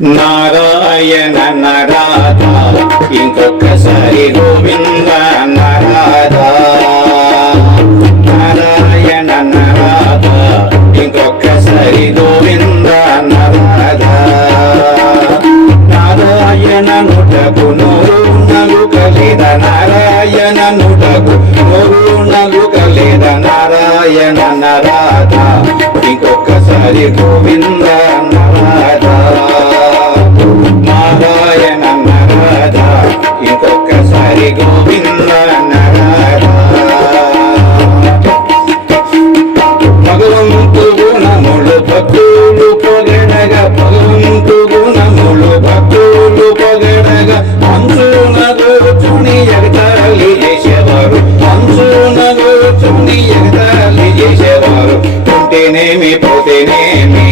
నారాయణ నరాధ ఇంకొకసారి గోవింద నరాధ. నారాయణ నరాధ ఇంకొకసారి గోవింద నరాధ. నారాయణ నుటకు నోరు నలు కలిద నారాయణ నుటకు నోరు నలు కలిద నారాయణ నరాధ. ఇంకొకసారి గోవింద నరాధ. ఎగతాళి చేసేవారు ఉంటేనేమి పోతేనేమి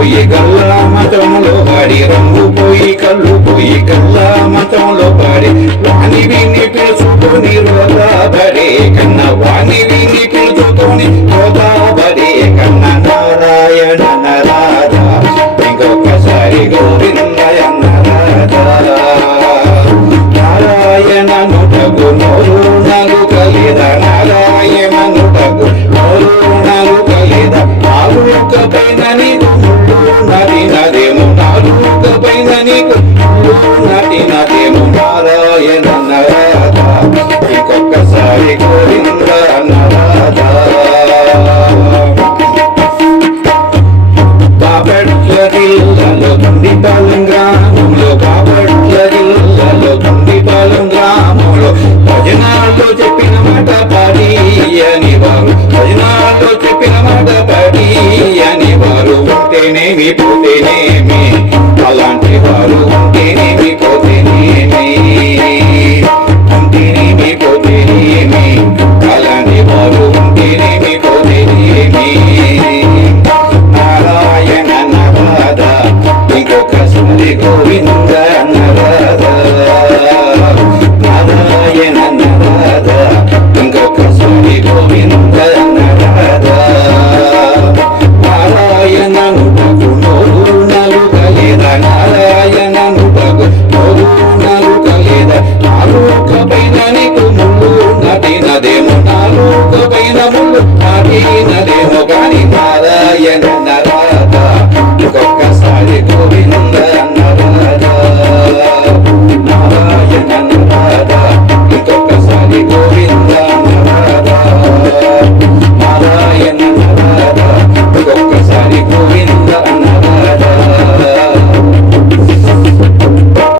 పోయి గల్లా మతంలో పాడి రంగు పోయి కళ్ళు పోయి గల్లా మతంలో పాడి. వాణి విని పిలుచుకొని రోదాబడే కన్న వాణి విని పిలుచుకొని రోదాబడే కన్న నారాయణ నరాధ ఇంకొకసారి గోవిందయ నరాధ నారాయణ నుటకు నోరు నగు కలిద నారాయణ నుటకు నోరు నగు కలిద నాలుక పైన నీకు నటి నదేము నాలుక పైన నీకు. నటి నదేము నారాయణ నరాధ ఇంకొకసారి గోవింద నరాధ బాపట్ల జిల్లాలో గ్రామంలో బాపట్ల జిల్లాలో గ్రామంలో భజనాలు అని వారు పోతేనేమి అలాంటి వారు